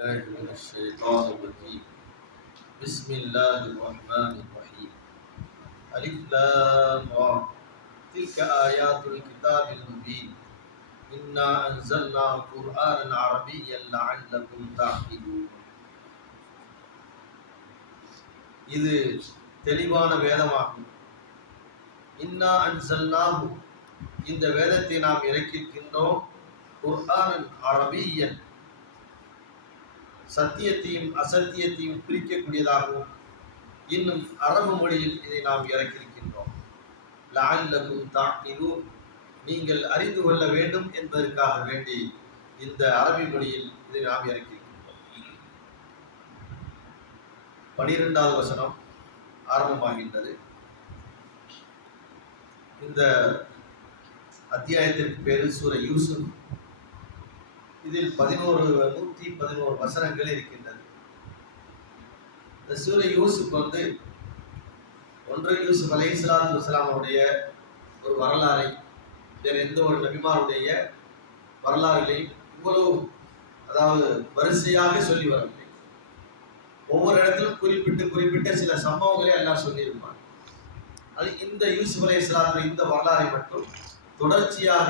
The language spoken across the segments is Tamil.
بالله من الشيطان الرجيم بسم الله الرحمن الرحيم ألف لام را تلك آيات الكتاب المبين إنا أنزلناه قرآنا عربيا لعلكم تعقلون இது தெளிவான வேதமாகும் இன்னா அன்சல்னாஹு இந்த வேதத்தை நாம் இறக்கியிருக்கின்றோம் குர்ஆனன் அரபியன் சத்தியத்தையும் அசத்தியத்தையும் பிரிக்கக்கூடியதாகவும் இன்னும் அரபு மொழியில் இதை நாம் இறக்கியிருக்கின்றோம். லஅல்லகும் தாக்கிலூன். நீங்கள் அறிந்து கொள்ள வேண்டும் என்பதற்காக வேண்டி இந்த அரபி மொழியில் இதை நாம் இறக்கியிருக்கின்றோம். பனிரெண்டாவது வசனம் ஆரம்பமாகின்றது. இந்த அத்தியாயத்திற்கு பேரு சூர யூசுப் இதில் பதினோரு நூற்றி பதினோரு வசனங்கள் இருக்கின்றது இந்த சூரிய யூசுப் வந்து ஒன்று யூசுப் அலை இஸ்லாத்து இஸ்லாமுடைய ஒரு வரலாறை வேறு எந்த ஒரு நபிமாருடைய வரலாறுகளையும் இவ்வளவு அதாவது வரிசையாக சொல்லி வரவில்லை. ஒவ்வொரு இடத்திலும் குறிப்பிட்டு குறிப்பிட்ட சில சம்பவங்களை எல்லாம் சொல்லியிருப்பாங்க அது இந்த யூசுப் அலை இஸ்லாத்து இந்த வரலாறை மட்டும் தொடர்ச்சியாக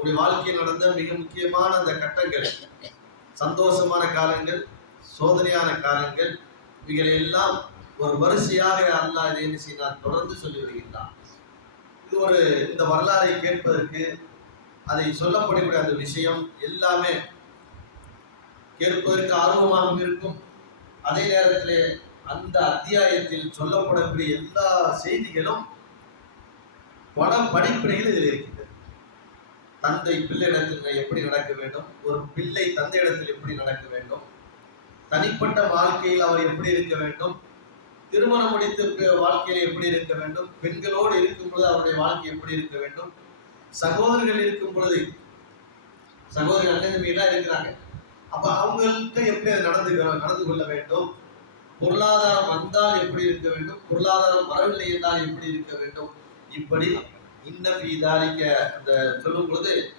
உங்களுடைய வாழ்க்கையில் நடந்த மிக முக்கியமான அந்த கட்டங்கள் சந்தோஷமான காலங்கள் சோதனையான காலங்கள் இவைகளை எல்லாம் ஒரு வரிசையாக அல்லா இதை என்ன செய்தார் தொடர்ந்து சொல்லி வருகின்றான். இது ஒரு இந்த வரலாறை கேட்பதற்கு அதை சொல்லப்படக்கூடிய அந்த விஷயம் எல்லாமே கேட்பதற்கு ஆர்வமாகவும் இருக்கும். அதே நேரத்தில் அந்த அத்தியாயத்தில் சொல்லப்படக்கூடிய எல்லா செய்திகளும் பல படிப்பினைகள் இதில் தந்தை பிள்ளையிடத்தில் எப்படி நடக்க வேண்டும்? ஒரு பிள்ளை தந்தையிடத்தில் எப்படி நடக்க வேண்டும்? தனிப்பட்ட வாழ்க்கையில் அவர் எப்படி இருக்க வேண்டும்? திருமணம் முடித்த வாழ்க்கையில் எப்படி இருக்க வேண்டும்? பெண்களோடு இருக்கும் பொழுது அவருடைய வாழ்க்கை எப்படி இருக்க வேண்டும்? சகோதரர்கள் இருக்கும் பொழுது சகோதரர்கள் அண்ணன் இருக்கிறாங்க. அப்ப அவங்கள்ட்ட எப்படி அது நடந்து நடந்து கொள்ள வேண்டும்? பொருளாதாரம் வந்தால் எப்படி இருக்க வேண்டும்? பொருளாதாரம் வரவில்லை என்றால் எப்படி இருக்க வேண்டும்? இப்படி இன்னும் இதாரிக்க அந்த சொல்லும் பொழுது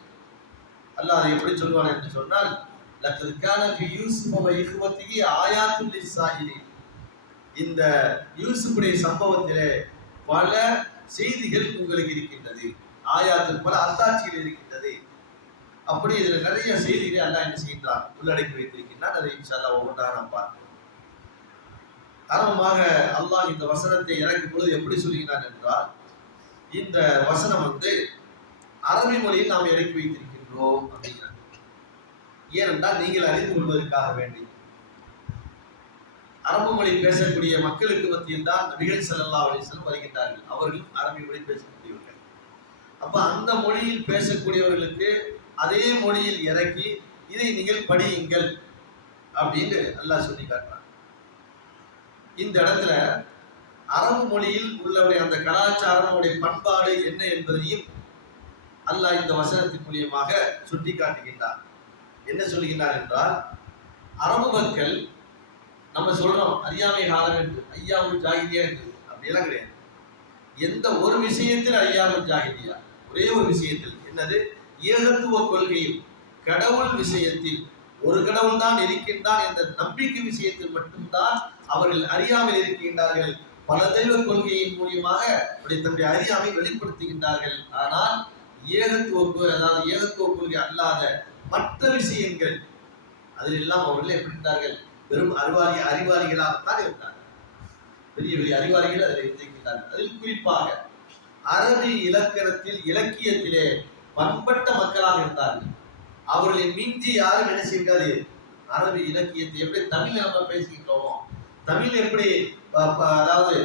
அல்லாஹ் அதை எப்படி சொல்வான் என்று சொன்னால் லக்கதுக்கான ஃபி யூசுஃப ஆயாத்துல் இந்த யூசுஃபுடைய சம்பவத்திலே பல செய்திகள் உங்களுக்கு இருக்கின்றது. ஆயாத்தில் பல அத்தாட்சிகள் இருக்கின்றது. அப்படி இதில் நிறைய செய்திகளை அல்லாஹ் என்ன செய்கின்றான்? உள்ளடக்கி வைத்திருக்கின்றான். அதை இன்ஷால்லா ஒவ்வொன்றாக நாம் பார்ப்போம். ஆரம்பமாக அல்லாஹ் இந்த வசனத்தை இறக்கும் பொழுது எப்படி சொல்கிறான் என்றால் இந்த வசனம் வந்து அரபி மொழியில் நாம் இறக்கி வைத்திருக்கின்றோம் அப்படிங்கிறார் ஏனென்றால் நீங்கள் அறிந்து கொள்வதற்காக வேண்டி. அரபு மொழி பேசக்கூடிய மக்களுக்கு மத்தியில் தான் நபிகள் ஸல்லல்லாஹு அலைஹி வருகின்றார்கள். அவர்கள் அரபி மொழி பேசக்கூடியவர்கள். அப்ப அந்த மொழியில் பேசக்கூடியவர்களுக்கு அதே மொழியில் இறக்கி இதை நீங்கள் படியுங்கள் அப்படின்னு அல்லாஹ் சொல்லி காட்டுறாங்க இந்த இடத்துல அரபு மொழியில் உள்ளவுடைய அந்த கலாச்சாரம் அவருடைய பண்பாடு என்ன என்பதையும் அல்லாஹ் இந்த வசனத்தின் மூலியமாக சுட்டி காட்டுகின்றார் என்ன சொல்கின்றார் என்றால் அரபு மக்கள் நம்ம சொல்றோம் அறியாமை காலம் என்று ஐயாவும் ஜாகிதியா என்று அப்படியெல்லாம் கிடையாது. எந்த ஒரு விஷயத்தில் அறியாமல் ஜாகிதியா ஒரே ஒரு விஷயத்தில் என்னது? ஏகத்துவ கொள்கையில் கடவுள் விஷயத்தில் ஒரு கடவுள் தான் இருக்கின்றான் என்ற நம்பிக்கை விஷயத்தில் மட்டும்தான் அவர்கள் அறியாமல் இருக்கின்றார்கள் பல தெய்வ கொள்கையின் மூலியமாக அப்படி தன்னுடைய அறியாமை வெளிப்படுத்துகின்றார்கள். ஆனால் ஏகத்துவப்பு அதாவது ஏகத்துவ கொள்கை அல்லாத மற்ற விஷயங்கள் அதில் எல்லாம் அவர்கள் எப்படி இருந்தார்கள் வெறும் அறிவாளி அறிவாளிகளாகத்தான் இருந்தார்கள். பெரிய பெரிய அறிவாளிகள் அதில் இருந்திருக்கின்றார்கள். அதில் குறிப்பாக அரபி இலக்கணத்தில் இலக்கியத்திலே பண்பட்ட மக்களாக இருந்தார்கள். அவர்களை மிஞ்சி யாரும் என்ன செய்யாது அரபி இலக்கியத்தை எப்படி தமிழ் நம்ம பேசுகின்றோமோ தமிழ் எப்படி அதாவது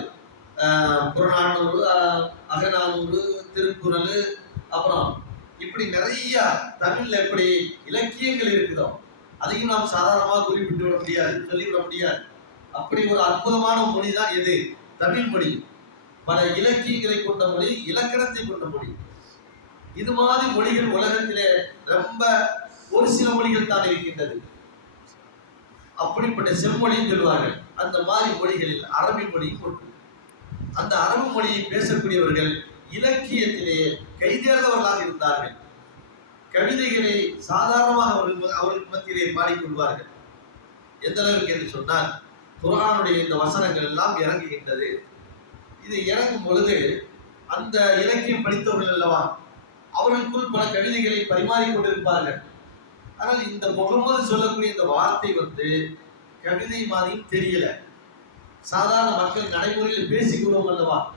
ஆஹ், புறநானூறு அகநானூறு திருக்குறள் அப்புறம் இப்படி நிறைய தமிழ்ல எப்படி இலக்கியங்கள் இருக்குதோ அதையும் நாம் சாதாரணமாக குறிப்பிட்டு விட முடியாது சொல்லிவிட முடியாது. அப்படி ஒரு அற்புதமான மொழி தான் எது? தமிழ் மொழி. பல இலக்கியங்களை கொண்ட மொழி இலக்கணத்தை கொண்ட மொழி. இது மாதிரி மொழிகள் உலகத்திலே ரொம்ப ஒரு சில மொழிகள் தான் இருக்கின்றது. அப்படிப்பட்ட செம்மொழின்னு சொல்வார்கள் அந்த மாதிரி மொழிகளில் அரபி மொழி கொண்டு அந்த அரபு மொழியை பேசக்கூடியவர்கள் இலக்கியத்திலே கைதேர்ந்தவர்களாக இருந்தார்கள். கவிதைகளை சாதாரணமாக அவர்கள் அவர்களுக்கு மத்தியிலே பாடிக்கொள்வார்கள் எந்த அளவுக்கு என்று சொன்னால் குரானுடைய இந்த வசனங்கள் எல்லாம் இறங்குகின்றது. இது இறங்கும் பொழுது அந்த இலக்கியம் படித்தவர்கள் அல்லவா அவர்களுக்குள் பல கவிதைகளை பரிமாறிக் கொண்டிருப்பார்கள். ஆனால் இந்த முகமது சொல்லக்கூடிய இந்த வார்த்தை வந்து கவிதை மாதிரியும் தெரியல. சாதாரண மக்கள் நடைமுறையில் பேசிக்கிறோம் அல்லவா?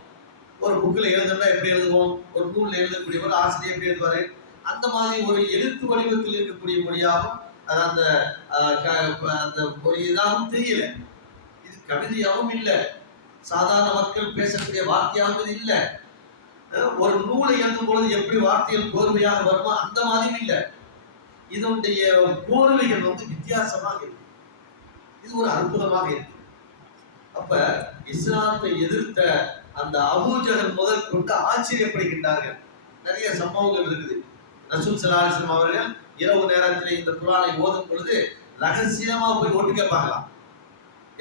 ஒரு புக்கில் எழுதுனா எப்படி எழுதுவோம்? ஒரு நூலில் எழுதக்கூடிய ஒரு ஆசிரியர் எப்படி எழுதுவாரு? அந்த மாதிரி ஒரு எழுத்து வடிவத்தில் இருக்கக்கூடிய மொழியாகவும் அது அந்த க- அந்த ஒரு இதாகவும் தெரியல. இது கவிதையாகவும் இல்லை. சாதாரண மக்கள் பேசக்கூடிய வார்த்தையாகவும் இது இல்லை ஒரு நூலை எழுதும் பொழுது எப்படி வார்த்தைகள் கோர்வையாக வருமோ அந்த மாதிரியும் இல்லை. இதனுடைய கோர்வைகள் வந்து வித்தியாசமாக இருக்கு. இது ஒரு அற்புதமாக இருக்கு. அப்ப இஸ்லாத்தை எதிர்த்த அந்த அபூஜகன் முதல் கொண்டு ஆச்சரியப்படுகின்றார்கள். நிறைய சம்பவங்கள் இருக்குது. ரசூல் சலாஹம் அவர்கள் இரவு நேரத்தில் இந்த குரானை ஓதும் பொழுது ரகசியமா போய் ஓட்டு கேட்பாங்களாம்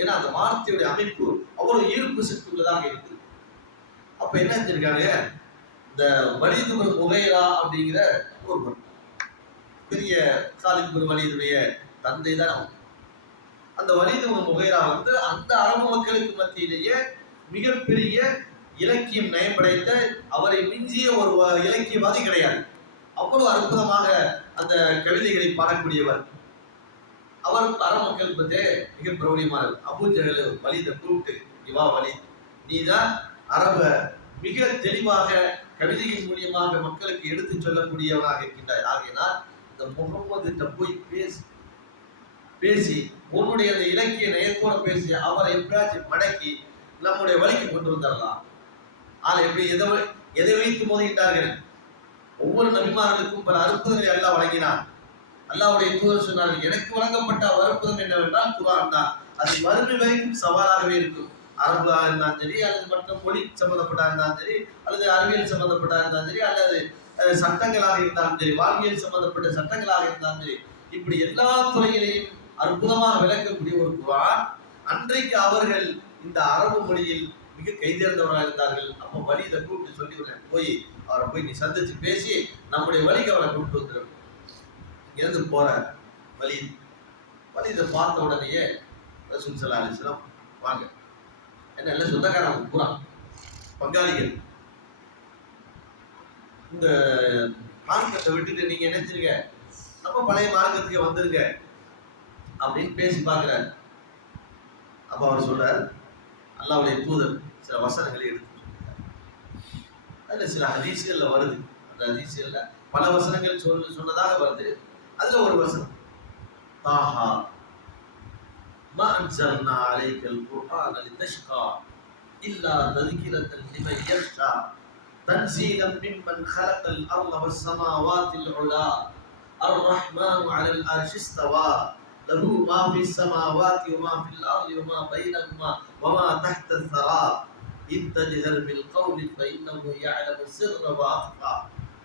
ஏன்னா அந்த வார்த்தையுடைய அமைப்பு அவ்வளவு ஈர்ப்பு சக்தி உள்ளதாக இருக்குது. அப்ப என்ன செஞ்சிருக்காங்க? இந்த வலிது முகைரா அப்படிங்கிற ஒரு பெரிய காலித் வலிதுடைய தந்தை தான் அந்த வலிது முகைரா வந்து அந்த அரபு மக்களுக்கு மத்தியிலேயே மிகப்பெரிய இலக்கியம் நயம் படைத்த அவரை மிஞ்சிய ஒரு வ- இலக்கியவாதி கிடையாது. அவ்வளவு அற்புதமாக அந்த கவிதைகளை பாடக்கூடியவர். அவர் அரபு மக்கள் பத்தே மிக பிரபலியமானவர். அபு ஜஹல் வலித கூப்பிட்டு இவா வலி நீதான் அரப மிக தெளிவாக கவிதையின் மூலியமாக மக்களுக்கு எடுத்து சொல்லக்கூடியவராக இருக்கின்றார் ஆகையினால் இந்த முகம்மது போய் பேசி பேசி உன்னுடைய அந்த இலக்கிய நயத்தோட பேசி அவரை எப்படியாச்சும் மடக்கி நம்முடைய வழிக்கு கொண்டு வந்துடலாம். ஆனால் எப்படி எதை எதை வைத்து மோதுகின்றார்கள் ஒவ்வொரு நபிமார்களுக்கும் பல அற்புதங்களை அல்லாஹ் வழங்கினார் அல்லாவுடைய தூதர் சொன்னார்கள் எனக்கு வழங்கப்பட்ட அற்புதம் என்னவென்றால் குரான் தான். அது மறுமை வரைக்கும் சவாலாகவே இருக்கும். அரபுலாக இருந்தாலும் சரி அல்லது மற்ற மொழி சம்பந்தப்பட்டா இருந்தாலும் சரி அல்லது அறிவியல் சம்பந்தப்பட்டா இருந்தாலும் சரி அல்லது சட்டங்களாக இருந்தாலும் சரி வாழ்வியல் சம்பந்தப்பட்ட சட்டங்களாக இருந்தாலும் சரி இப்படி எல்லா துறையிலையும் அற்புதமாக விளக்கக்கூடிய ஒரு குரான் அன்றைக்கு அவர்கள் இந்த அரபு மொழியில் மிக கைதேர்ந்தவராக இருந்தார்கள். அப்போ வழி இதை கூப்பிட்டு சொல்லி விடுறேன் போய் அவரை போய் நீ சந்திச்சு பேசி நம்முடைய வழிக்கு அவரை கூப்பிட்டு வந்துடும் இருந்து போற வழி வழி இதை பார்த்த உடனேயே ரசூல் சல்லா அலிஸ்லாம் வாங்க. என்ன எல்லாம் சொந்தக்காரங்க பூரா பங்காளிகள். இந்த மார்க்கத்தை விட்டுட்டு நீங்க நினைச்சிருங்க. நம்ம பழைய மார்க்கத்துக்கு வந்துருங்க. அப்படின்னு பேசி பார்க்கிறார் அப்ப அவர் சொல்றார் அல்லாவுடைய தூதர் சில வசனங்களை எடுத்து சொல்றார். அதுல சில ஹதீஸ்கள்ல வருது அந்த ஹதீஸ்கள்ல பல வசனங்கள் சொல் சொன்னதாக வருது அதுல ஒரு வசனம் தாஹா ما أنزلنا عليك القرآن لتشقى إلا تذكرة لمن يخشى تنزيلا ممن خلق الأرض والسماوات العلى الرحمن على العرش استوى له ما في السماوات وما في الأرض وما بينهما وما تحت الثرى إن تجهر بالقول فإنه يعلم السر وأخفى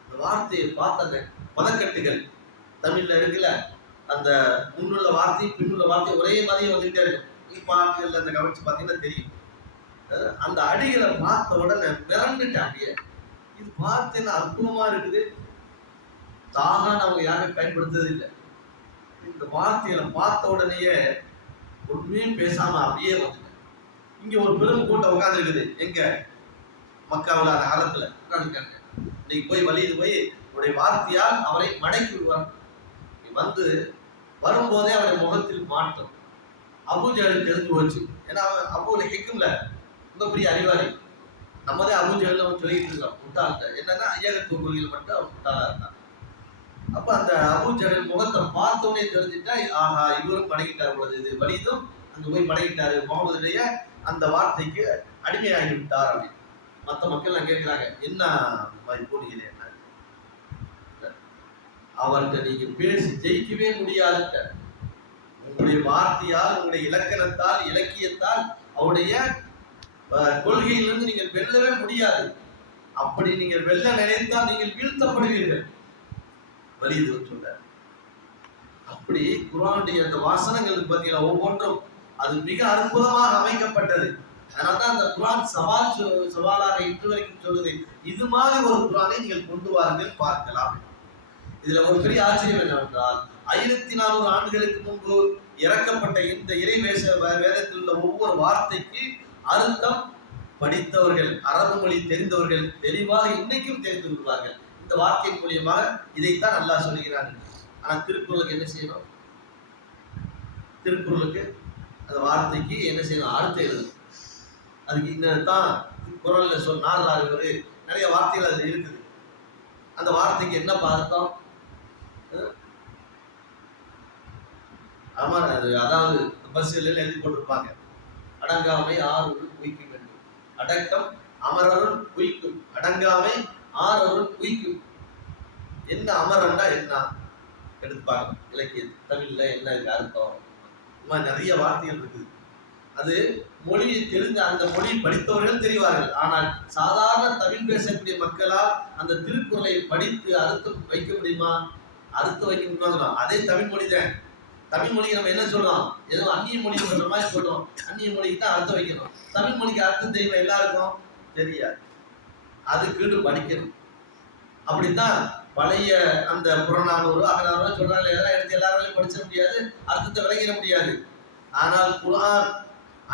இந்த வார்த்தையை பார்த்த பதக்கட்டுகள் தமிழ்ல இருக்குல்ல அந்த முன்னுள்ள வார்த்தை பின்னுள்ள வார்த்தை ஒரே மாதிரியே வந்துகிட்டே இருக்கும் நீ பாட்டுல அந்த கவனிச்சு பார்த்தீங்கன்னா தெரியும் அஹ் அந்த அடிகளை பார்த்த உடனே மிரண்டுட்டேன் அப்படியே இது பார்த்தேன்னா அற்புதமா இருக்குது தாகான்னு அவங்க யாருமே பயன்படுத்துறது இல்லை இந்த வார்த்தைகளை பார்த்த உடனேயே ஒன்றுமே பேசாம அப்படியே வந்துட்டேன். இங்க ஒரு பெரும் கூட்டம் உட்காந்துருக்குது எங்க? மக்காவில் அந்த காலத்துல உட்காந்துருக்காங்க இன்னைக்கு போய் வழிஇது போய் உடைய வார்த்தையால் அவரை மடக்கி விடுவார் வந்து வரும்போதே அவருடைய முகத்தில் மாற்றம் அபூஜலுக்கு தெரிஞ்சு போச்சு. ஏன்னா அவன் அபூல ஹிக்கும்ல ரொம்ப பெரிய அறிவாளி. நம்மதே அபூஜல் அவன் சொல்லிட்டு இருக்கோம். முட்டாள்கிட்ட. என்னன்னா ஐயாகத்துவ கொள்கையில் மட்டும் அவன் முட்டாளா இருந்தான். அப்ப அந்த அபூஜல் முகத்தை பார்த்தோன்னே தெரிஞ்சுட்டா ஆஹா இவரும் மடங்கிட்டார் உள்ளது இது வலிதும் அங்க போய் மடங்கிட்டாரு முகமதுடைய அந்த வார்த்தைக்கு அடிமையாகி விட்டார் அப்படின்னு. மற்ற மக்கள் எல்லாம் கேட்கிறாங்க என்ன மாதிரி என்ன? அவர்கிட்ட நீங்க பேசி ஜெயிக்கவே முடியாதுட்ட. உங்களுடைய வார்த்தையால் உங்களுடைய இலக்கணத்தால் இலக்கியத்தால் அவருடைய அஹ், கொள்கையிலிருந்து நீங்கள் வெல்லவே முடியாது. அப்படி நீங்கள் வெல்ல நினைத்தால் நீங்கள் வீழ்த்தப்படுவீர்கள். வலிது சொல்ற அப்படி குரானுடைய அந்த வாசனங்களுக்கு பார்த்தீங்கன்னா ஒவ்வொன்றும் அது மிக அற்புதமாக அமைக்கப்பட்டது. அதனால தான் அந்த குரான் சவால் சவாலாக இன்று வரைக்கும் சொல்லுது இது மாதிரி ஒரு குரானை நீங்கள் கொண்டு வாருங்கள் பார்க்கலாம். இதுல ஒரு பெரிய ஆச்சரியம் என்னவென்றால் ஆயிரத்தி நானூறு ஆண்டுகளுக்கு முன்பு இறக்கப்பட்ட இந்த இறை வேச வேதத்தில் உள்ள ஒவ்வொரு வார்த்தைக்கு அர்த்தம் படித்தவர்கள் அரபு மொழி தெரிந்தவர்கள் தெளிவாக இன்னைக்கும் தெரிந்து கொள்வார்கள். இந்த வார்த்தையின் மூலியமாக இதைத்தான் நல்லா சொல்கிறான் ஆனா திருக்குறளுக்கு என்ன செய்யணும்? திருக்குறளுக்கு அந்த வார்த்தைக்கு என்ன செய்யணும்? அர்த்தம் எழுதணும். அதுக்கு இன்னதான் குரலில் சொல் நாலாறு ஒரு நிறைய வார்த்தைகள் அதுல இருக்குது. அந்த வார்த்தைக்கு என்ன அர்த்தம்? ஆமாம் அது அதாவது பஸ்ஸில் எழுதி போட்டிருப்பாங்க. அடங்காமை ஆறு உய்க்கும் என்று. அடக்கம் அமரரும் உய்க்கும் அடங்காமை ஆறருள் உய்க்கும் என்ன அமரண்டா என்ன? எடுப்பாங்க. இலக்கிய தமிழ்ல என்ன இருக்கு அர்த்தம்? மாதிரி நிறைய வார்த்தைகள் இருக்குது. அது மொழியை தெரிந்த அந்த மொழி படித்தவர்கள் தெரிவார்கள். ஆனால் சாதாரண தமிழ் பேசக்கூடிய மக்களால் அந்த திருக்குறளை படித்து அறுத்து வைக்க முடியுமா? அறுத்து வைக்க முடியுமா அதே தமிழ் மொழி தான். தமிழ் மொழிக்கு நம்ம என்ன சொல்றோம்? ஏதோ அந்நிய மொழி சொல்ற மாதிரி சொல்றோம். அந்நிய மொழிக்கு தான் அர்த்தம் வைக்கணும். தமிழ் மொழிக்கு அர்த்தம் தெரியுமா எல்லாருக்கும்? தெரியாது. அதுக்குன்னு படிக்கணும் அப்படித்தான் பழைய அந்த புறநானூறு அகநானூறு சொல்றாங்க இதெல்லாம் எடுத்து எல்லாராலையும் படிச்சிட முடியாது அர்த்தத்தை விளங்கிட முடியாது. ஆனால் குரான்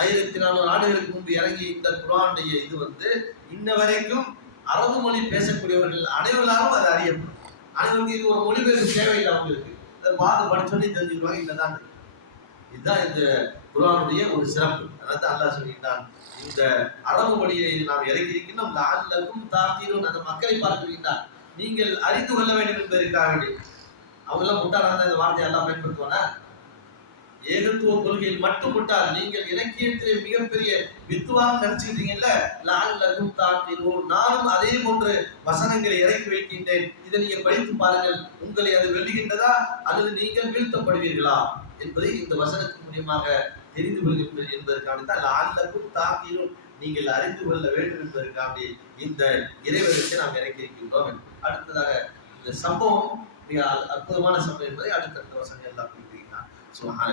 ஆயிரத்தி நானூறு ஆண்டுகளுக்கு முன்பு இறங்கி இந்த குரானுடைய இது வந்து இன்ன வரைக்கும் அரபு மொழி பேசக்கூடியவர்கள் அனைவராலும் அது அறியப்படும். அனைவருக்கு இது ஒரு மொழிபெயர்ப்பு தேவையில்லை அவங்களுக்கு. அதை பார்த்து படிச்சோன்னே தெரிஞ்சுக்குவாங்க இல்லதான் இதுதான் இந்த குரானுடைய ஒரு சிறப்பு. அதாவது அல்லாஹ் சொல்லிட்டான் இந்த அரபு மொழியை நாம் இறக்கியிருக்கின்றோம் லால்லக்கும் தாக்கீரும் அந்த மக்களை பார்க்கின்றார் நீங்கள் அறிந்து கொள்ள வேண்டும் என்பதற்காக வேண்டி. அவங்க எல்லாம் முட்டாளா இந்த வார்த்தையை எல்லாம் பயன்படுத்துவானா? ஏகத்துவ கொள்கையில் மட்டும் விட்டால் நீங்கள் இலக்கியத்திலே மிகப்பெரிய வித்துவாக நினைச்சுக்கிட்டீங்கல்ல? லால்லக்கும் தாக்கீரும் நானும் அதே போன்று வசனங்களை இறக்கி வைக்கின்றேன். இதை நீங்க படித்து பாருங்கள். உங்களை அது வெல்லுகின்றதா? அல்லது நீங்கள் வீழ்த்தப்படுவீர்களா? என்பதை இந்த வசனத்தின் மூலியமாக தெரிந்து கொள்கின்றது என்பதற்காக தான் லால்லக்கும் நீங்கள் அறிந்து கொள்ள வேண்டும் என்பதற்காக இந்த இறைவனுக்கு நாம் இறக்கி இருக்கின்றோம் அடுத்ததாக இந்த சம்பவம் மிக அற்புதமான சம்பவம் என்பதை அடுத்தடுத்த வசனம் எல்லாம் குறிப்பிடுகிறார் சுபஹான